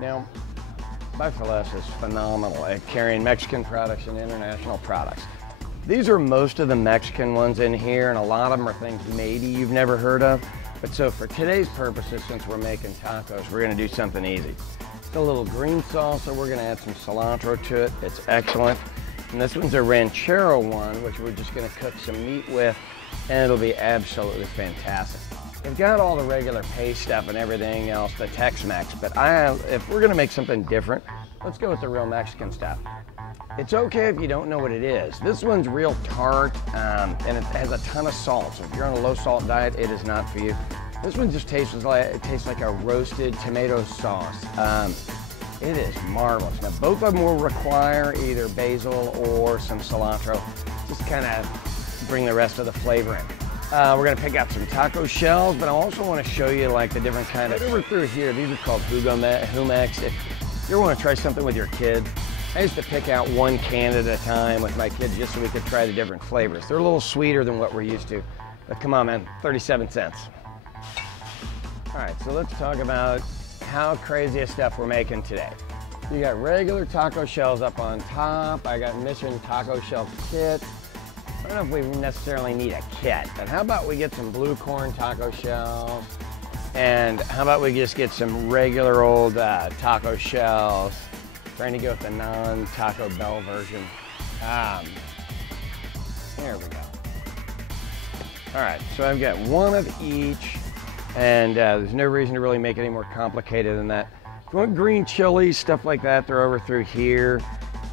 Now, Buy4Less is phenomenal at carrying Mexican products and international products. These are most of the Mexican ones in here, and a lot of them are things maybe you've never heard of. But so for today's purposes, since we're making tacos, we're gonna do something easy. It's a little green salsa. We're gonna add some cilantro to it. It's excellent. And this one's a ranchero one, which we're just gonna cook some meat with, and it'll be absolutely fantastic. We've got all the regular paste stuff and everything else, the Tex-Mex, but if we're gonna make something different, let's go with the real Mexican stuff. It's okay if you don't know what it is. This one's real tart, and it has a ton of salt, so if you're on a low salt diet, it is not for you. This one just tastes like a roasted tomato sauce. It is marvelous. Now, both of them will require either basil or some cilantro, just kind of bring the rest of the flavor in. We're gonna pick out some taco shells, but I also want to show you like the different kind of, over through here, these are called Jumex. If you ever want to try something with your kids, I used to pick out one can at a time with my kids just so we could try the different flavors. They're a little sweeter than what we're used to, but come on, man, 37 cents. All right, so let's talk about how crazy of stuff we're making today. You got regular taco shells up on top. I got Mission Taco Shell Kit. I don't know if we necessarily need a kit, but how about we get some blue corn taco shells, and how about we just get some regular old taco shells, trying to go with the non-Taco Bell version. There we go. All right, so I've got one of each, and there's no reason to really make it any more complicated than that. If you want green chilies, stuff like that, they're over through here.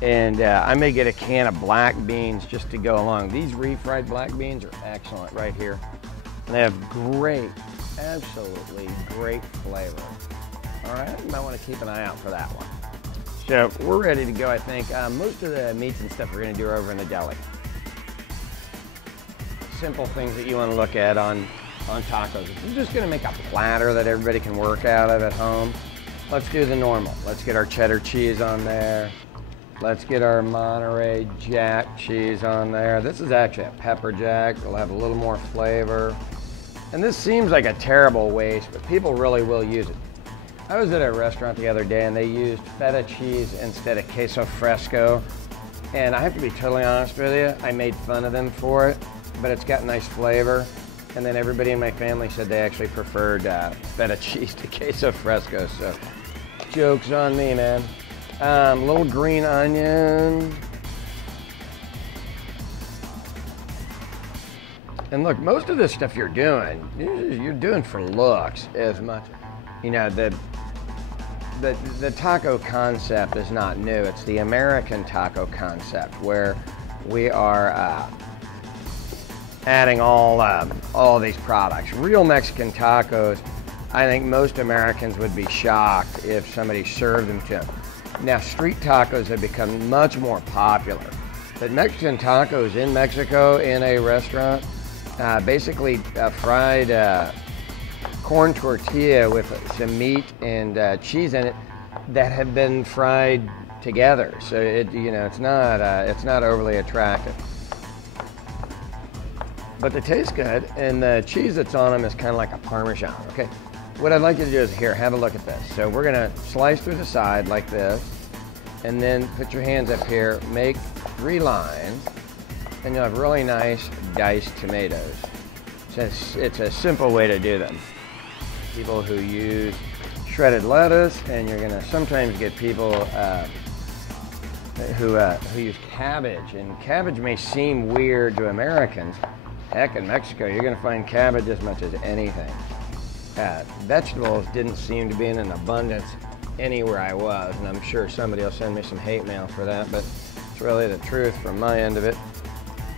And I may get a can of black beans just to go along. These refried black beans are excellent right here. And they have great, absolutely great flavor. All right, you might want to keep an eye out for that one. So we're ready to go, I think. Most of the meats and stuff we're gonna do are over in the deli. Simple things that you wanna look at on tacos. If you're just gonna make a platter that everybody can work out of at home, let's do the normal. Let's get our cheddar cheese on there. Let's get our Monterey Jack cheese on there. This is actually a pepper jack. It'll have a little more flavor. And this seems like a terrible waste, but people really will use it. I was at a restaurant the other day and they used feta cheese instead of queso fresco. And I have to be totally honest with you, I made fun of them for it, but it's got nice flavor. And then everybody in my family said they actually preferred feta cheese to queso fresco, so joke's on me, man. Little green onion. And look, most of this stuff you're doing for looks as much. You know, the taco concept is not new. It's the American taco concept where we are adding all these products. Real Mexican tacos, I think most Americans would be shocked if somebody served them to them. Now, street tacos have become much more popular, but Mexican tacos in Mexico in a restaurant, basically fried corn tortilla with some meat and cheese in it that have been fried together. So it's not overly attractive, but they taste good, and the cheese that's on them is kind of like a Parmesan. Okay. What I'd like you to do is here, have a look at this. So we're gonna slice through the side like this, and then put your hands up here, make 3 lines, and you'll have really nice diced tomatoes. It's a simple way to do them. People who use shredded lettuce, and you're gonna sometimes get people who use cabbage, and cabbage may seem weird to Americans. Heck, in Mexico, you're gonna find cabbage as much as anything. Vegetables didn't seem to be in an abundance anywhere I was, and I'm sure somebody will send me some hate mail for that, but it's really the truth from my end of it.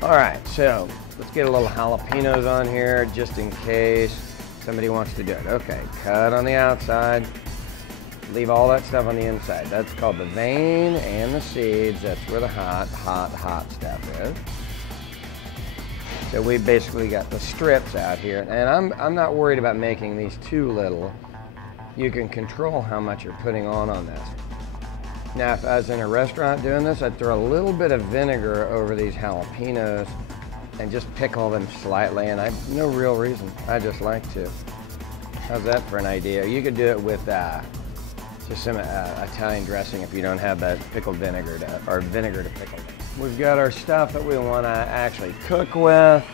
All right, so let's get a little jalapenos on here just in case somebody wants to do it. Okay, cut on the outside, leave all that stuff on the inside. That's called the vein and the seeds. That's where the hot stuff is. So we basically got the strips out here, and I'm not worried about making these too little. You can control how much you're putting on this. Now, if I was in a restaurant doing this, I'd throw a little bit of vinegar over these jalapenos and just pickle them slightly, and I've no real reason. I just like to. How's that for an idea? You could do it with just some Italian dressing if you don't have that pickled vinegar or vinegar to pickle. We've got our stuff that we want to actually cook with.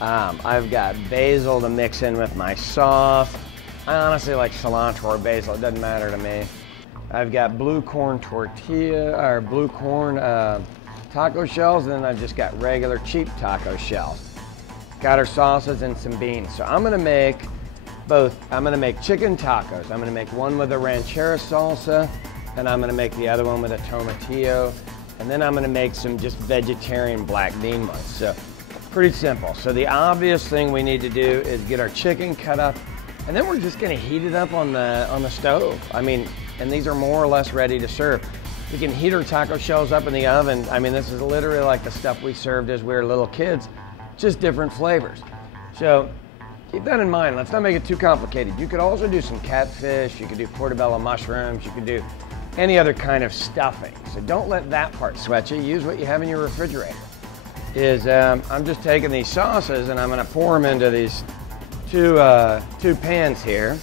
I've got basil to mix in with my sauce. I honestly like cilantro or basil, it doesn't matter to me. I've got blue corn tortilla, or blue corn taco shells, and then I've just got regular cheap taco shells. Got our sauces and some beans. So I'm gonna make both. I'm gonna make chicken tacos. I'm gonna make one with a ranchera salsa, and I'm gonna make the other one with a tomatillo, and then I'm gonna make some just vegetarian black bean ones. So pretty simple. So the obvious thing we need to do is get our chicken cut up, and then we're just gonna heat it up on the stove. I mean, and these are more or less ready to serve. We can heat our taco shells up in the oven. I mean, this is literally like the stuff we served as we were little kids, just different flavors. So keep that in mind. Let's not make it too complicated. You could also do some catfish, you could do portobello mushrooms, you could do any other kind of stuffing. So don't let that part sweat you. Use what you have in your refrigerator. I'm just taking these sauces and I'm gonna pour them into these two pans here.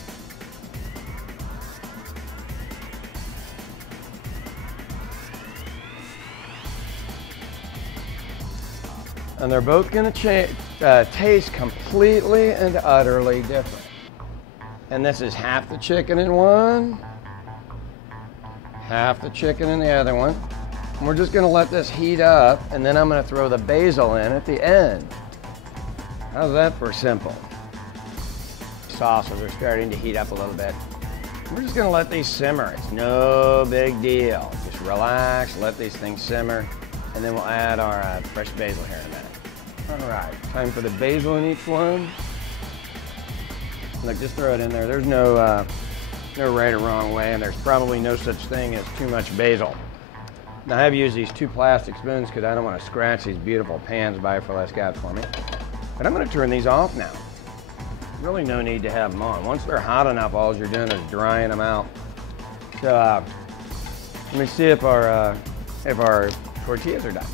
And they're both gonna taste completely and utterly different. And this is half the chicken in one, half the chicken in the other one. And we're just gonna let this heat up, and then I'm gonna throw the basil in at the end. How's that for simple? Sauces are starting to heat up a little bit. We're just gonna let these simmer. It's no big deal. Just relax, let these things simmer, and then we'll add our fresh basil here in a minute. All right, time for the basil in each one. Look, just throw it in there. There's no right or wrong way, and there's probably no such thing as too much basil. Now, I've used these two plastic spoons because I don't want to scratch these beautiful pans Biofor got for me. But I'm going to turn these off now. Really no need to have them on. Once they're hot enough, all you're doing is drying them out. So let me see if our tortillas are done.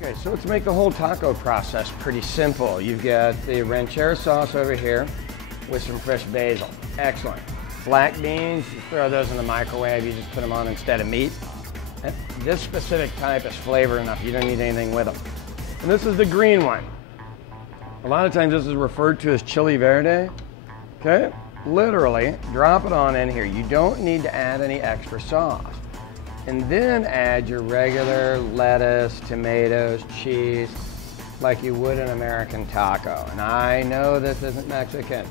Okay, so let's make the whole taco process pretty simple. You've got the ranchera sauce over here with some fresh basil. Excellent. Black beans, you throw those in the microwave, you just put them on instead of meat. And this specific type is flavor enough, you don't need anything with them. And this is the green one. A lot of times this is referred to as chili verde. Okay, literally drop it on in here. You don't need to add any extra sauce. And then add your regular lettuce, tomatoes, cheese, like you would an American taco. And I know this isn't Mexican.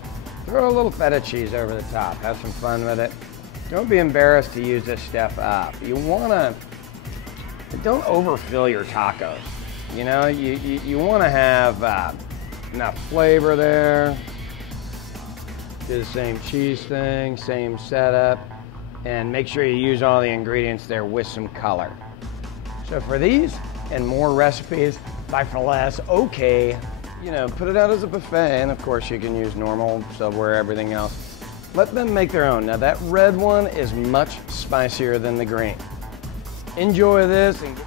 Throw a little feta cheese over the top. Have some fun with it. Don't be embarrassed to use this stuff up. Don't overfill your tacos. You know, you want to have enough flavor there. Do the same cheese thing, same setup. And make sure you use all the ingredients there with some color. So for these and more recipes, Biofor Less, okay, you know, put it out as a buffet, and of course you can use normal, Silverware, everything else. Let them make their own. Now that red one is much spicier than the green. Enjoy this and